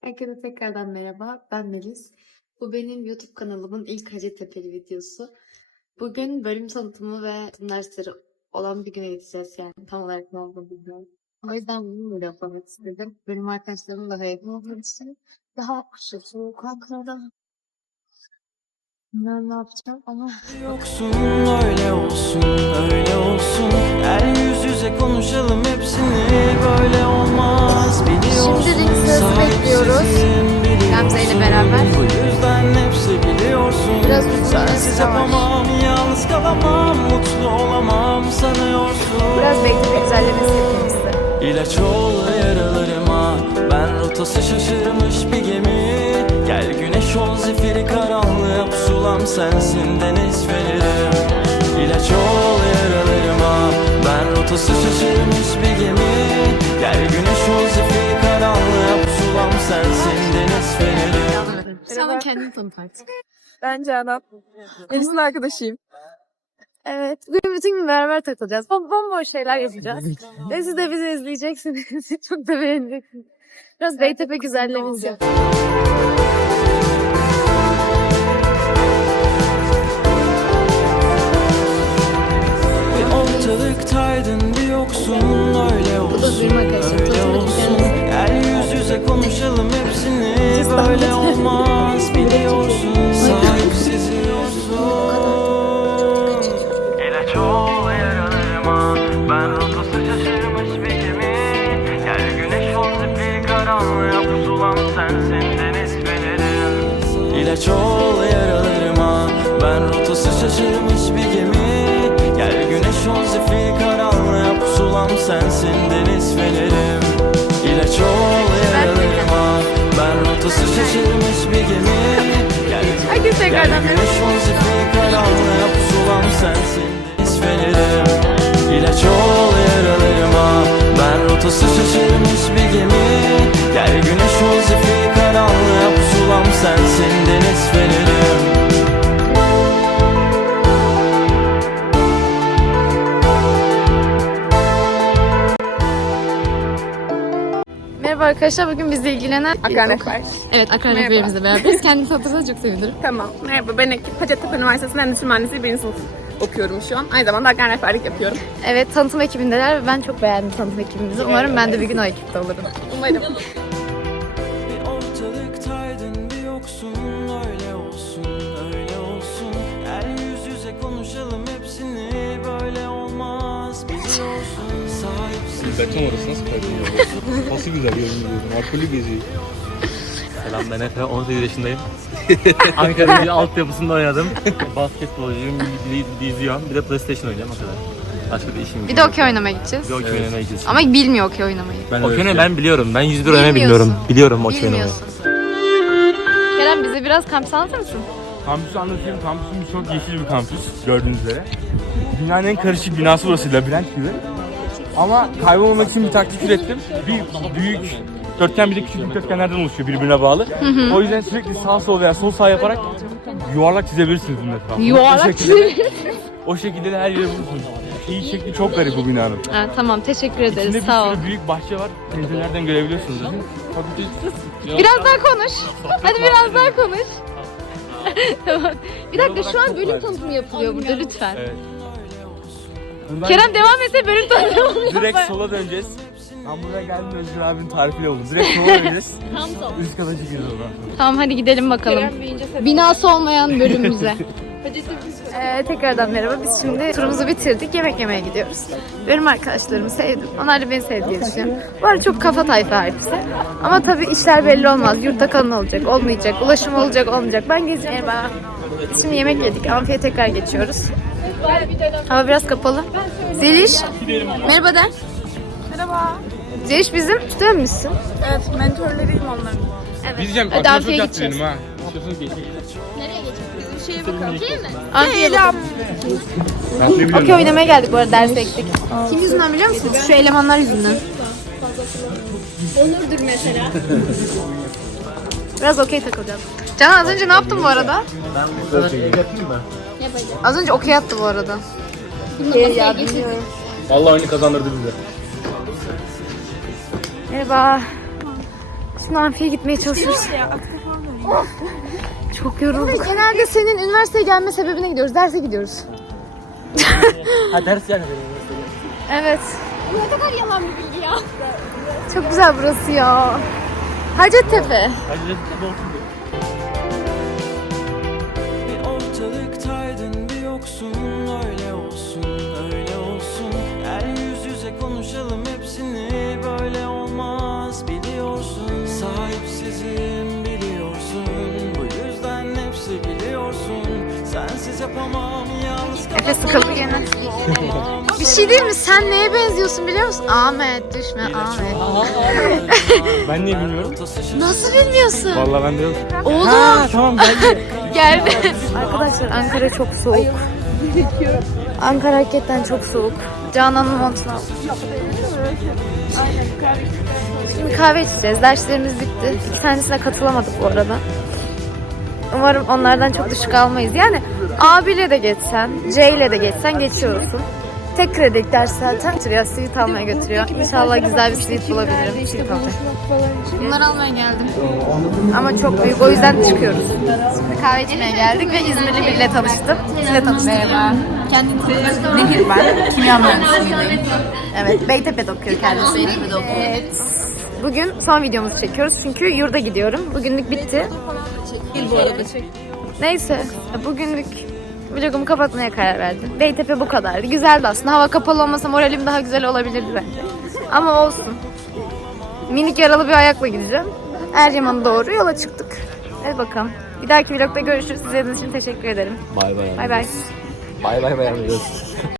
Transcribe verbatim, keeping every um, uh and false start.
Herkese tekrardan merhaba, ben Melis. Bu benim YouTube kanalımın ilk Hacettepe'li videosu. Bugün bölüm tanıtımı ve dersleri olan bir güne gideceğiz yani tam olarak ne olduğunu bilmiyorum. O yüzden bunu böyle yapmak istedim. Bölüm arkadaşlarımın da hayatım olduğu için daha kuşatı, kalklarda ben ne yapacağım ama... Yoksun öyle olsun, öyle olsun. Gel yüz yüze konuşalım hepsini, böyle olmaz biliyorsun. Şimdi ring sırası bekliyoruz. Gamze ile beraber. Bu yüzden hepsi biliyorsun. Biraz sensiz yapamam, yalnız kalamam, mutlu olamam sanıyorsun. Biraz bekleme güzellemesi yapayım. İlaç ol yaralarıma, ben rotası şaşırmış bir gemi. Gel güneş ol zifiri karanlığa, pusulam sensin deniz veririm. İlaç ol yaralarıma, ben rotası şaşırmış bir gemi. Gel güneş ol zifiri karanlığa, pusulam sensin deniz veririm. Sen kendini tanıt artık. Ben Canan. Melis'in arkadaşıyım. Evet. Bugün bütün gün beraber takılacağız. Bom bomboş şeyler yapacağız. Ve siz de bizi izleyeceksiniz. Çok da beğeneceksiniz. Biraz Beytepe güzellemesi yapacağız. Bir ortalıktaydın, bir yoksun, öyle Bu da olsun, duyma kaçır. öyle olsun. Gel yüz yüze konuşalım hepsini, böyle olmaz biliyorsun, sahipsiz yiyorsun. İlaç ol yaralarıma, ben rotası şaşırmış bir gemi. Gel güneş ol zifiri karanlığa, pusulam sensin deniz veririm. İlaç ol yaralarıma, ben rotası şaşırmış bir gemi. Gel güneş ol zifiri karanlığa, pusulam sensin deniz veririm. İlaç ol yaralarıma, ben rotası şaşırmış bir gemi. Gel, gel güneş ol zifiri karanlığa, pusulam sensin deniz veririm. İlaç ol yaralarıma, ben rotası şaşırmış bir gemi. Gel güneş ol zifiri karanlığa, pusulam sensin deniz veririm. Merhaba arkadaşlar. Bugün bizle ilgilenen... Akran Rehber. Evet, Akran Merhaba. Rehberimizle beraberiz. Kendini tanıtırsanız çok sevinirim. Tamam. Merhaba, ben Ekip. Hacettepe Üniversitesi'nde Endüstri Mühendisliği birinci sınıf okuyorum şu an. Aynı zamanda Akran Rehberlik yapıyorum. Evet, tanıtım ekibindeler ve ben çok beğendim tanıtım ekibimizi. Umarım ben de bir gün o ekipte olurum. Umarım. Bir ortalıktaydın, bir yoksun, öyle olsun, öyle olsun. Gel yüz yüze konuşalım hepsini, böyle olmaz biliyorsun, sahipsiz. Beton orası nasıl beton? Nasıl güzel görünüyor. Alkolü geziyor. Selam, ben Efe, on sekiz yaşındayım. Ankara'da bir altyapısında oynadım. Basketbolcuyum, bir izliyorum. Bir de PlayStation oynayacağım o kadar. Başka bir işim yok. Bir de okey oynamaya gideceğiz. Bir okey oynamaya gideceğiz. Ama bilmiyor okey oynamayı. Ben Okey öyle oynamayı ben biliyorum. Ben yüz bir oynamayı Bilmiyorsun. bilmiyorum. Biliyorum okey oynamayı. Bilmiyorsun. Kerem, bize biraz kampüs anlatır mısın? Kampüsü anlatayım. Kampüsümüz çok yeşil bir kampüs gördüğünüz üzere. Dünyanın en karışık binası burası, labirent gibi. Ama kaybolmamak için bir taktik ürettim. Bir büyük dörtgen, bir de küçük dikdörtgenlerden oluşuyor, birbirine bağlı. Hı hı. O yüzden sürekli sağ sol veya sol sağ yaparak yuvarlak çizebilirsiniz bunun etrafında. Yuvarlak O şekilde, o şekilde de her yere bulursunuz. İyi şekli çok garip bu binanın. Ha, tamam, teşekkür ederiz. İçinde bir Sağ ol. sürü büyük bahçe var. Pencerelerden görebiliyorsunuz zaten. Biraz daha konuş. Hadi biraz daha konuş. Tamam. Bir dakika, şu an bölüm tanıtımı yapılıyor burada, lütfen. Evet. Kerem devam etse bölüm tanıtımı. Direkt sola döneceğiz. Ben buraya geldim, Özgür abinin tarifiyle oldu. Direkt sola döneceğiz. Tam sol. Üst kata çıkıyoruz oradan. Tamam, hadi gidelim bakalım. Binası olmayan bölümümüze. Ee, tekrardan merhaba. Biz şimdi turumuzu bitirdik. Yemek yemeye gidiyoruz. Benim arkadaşlarımı sevdim. Onlar da beni sevdiği düşünüyorum. Bu arada çok kafa tayfa hepsi. Ama tabii işler belli olmaz. Yurtta kalın olacak, olmayacak. Ulaşım olacak, olmayacak. Ben gezeceğim. Merhaba. Biz şimdi yemek yedik. Amfiye tekrar geçiyoruz. Hava biraz kapalı. Zeliş. Merhaba de. Merhaba. Zeliş bizim tutuyor musun? Evet, mentörleriyim onların. Evet. Biz diyeceğim, Hadi aklıma çok amfiye yattı gideceğiz. benim ha. İstiyorsanız geçelim. Amfiye bakalım. Okey oynamaya geldik bu arada, ders ektik. Kim yüzünden biliyor musunuz? Şu elemanlar yüzünden. Onurdur mesela. Biraz okey takılacağız. Can, az önce ne yaptın bu arada? Ben bu yapayım mı? Az önce okey attı bu arada. Ya bilmiyorum. Vallahi oyunu kazandırdı bize. Merhaba. Şimdi amfiye gitmeye çalışıyoruz. Of, çok yorulduk. Genelde senin üniversiteye gelme sebebine gidiyoruz. Derse gidiyoruz. Ha ders yani benim. Evet. Ne kadar yalan bir bilgi ya. Çok güzel burası ya. Hacettepe. Hacettepe olsun diye. Bir ortalıktaydın bir yoksun, öyle olsun öyle olsun. Gel yüz yüze konuşalım hepsini, böyle olmaz biliyorsun. Sahipsizim biliyorsun, bu yüzden hepsi biliyorsun. Sensiz yapamam, yalnız Efe sıkıldı gene. Bir şey değil mi? Sen neye benziyorsun biliyor musun? Ahmet, düşme Ahmet. Ben niye bilmiyorum? Nasıl bilmiyorsun? Vallahi ben de yok. Oğlum. Ha tamam geldi. Geldi. Arkadaşlar Ankara çok soğuk. Ankara hakikaten çok soğuk. Canan'ın montunu aldım. Şimdi kahve içeceğiz. Derslerimiz bitti. İki tanesine katılamadık bu arada. Umarım onlardan çok düşük almayız. Yani abiyle de geçsen, C ile de geçsen geçiyorsun. Tek kredilik ders zaten götürüyor, sweet almaya götürüyor. İnşallah güzel bir sweet bulabilirim. Sweet alacak. Bunları almaya geldim. Ama çok büyük, o yüzden çıkıyoruz. Şimdi kahve içmeye geldik ve İzmirli biriyle tanıştım. Kimle tanıştım? Merhaba. Kendini tanıştım. Nehir ben. Kimya mühendisiyim. Evet, Beytepe'de okuyor kendisi. Beytepe'de okuyor. Evet. Bugün son videomuzu çekiyoruz çünkü yurda gidiyorum. Bugünlük bitti. Neyse, bugünlük vlogumu kapatmaya karar verdim. Beytepe bu kadardı. Güzeldi aslında. Hava kapalı olmasa moralim daha güzel olabilirdi bence. Ama olsun. Minik yaralı bir ayakla gideceğim. Eryaman'a doğru yola çıktık. Hadi bakalım. Bir dahaki vlogda görüşürüz. İzlediğiniz için teşekkür ederim. Bay bay. Bay bay. Bay bay bay.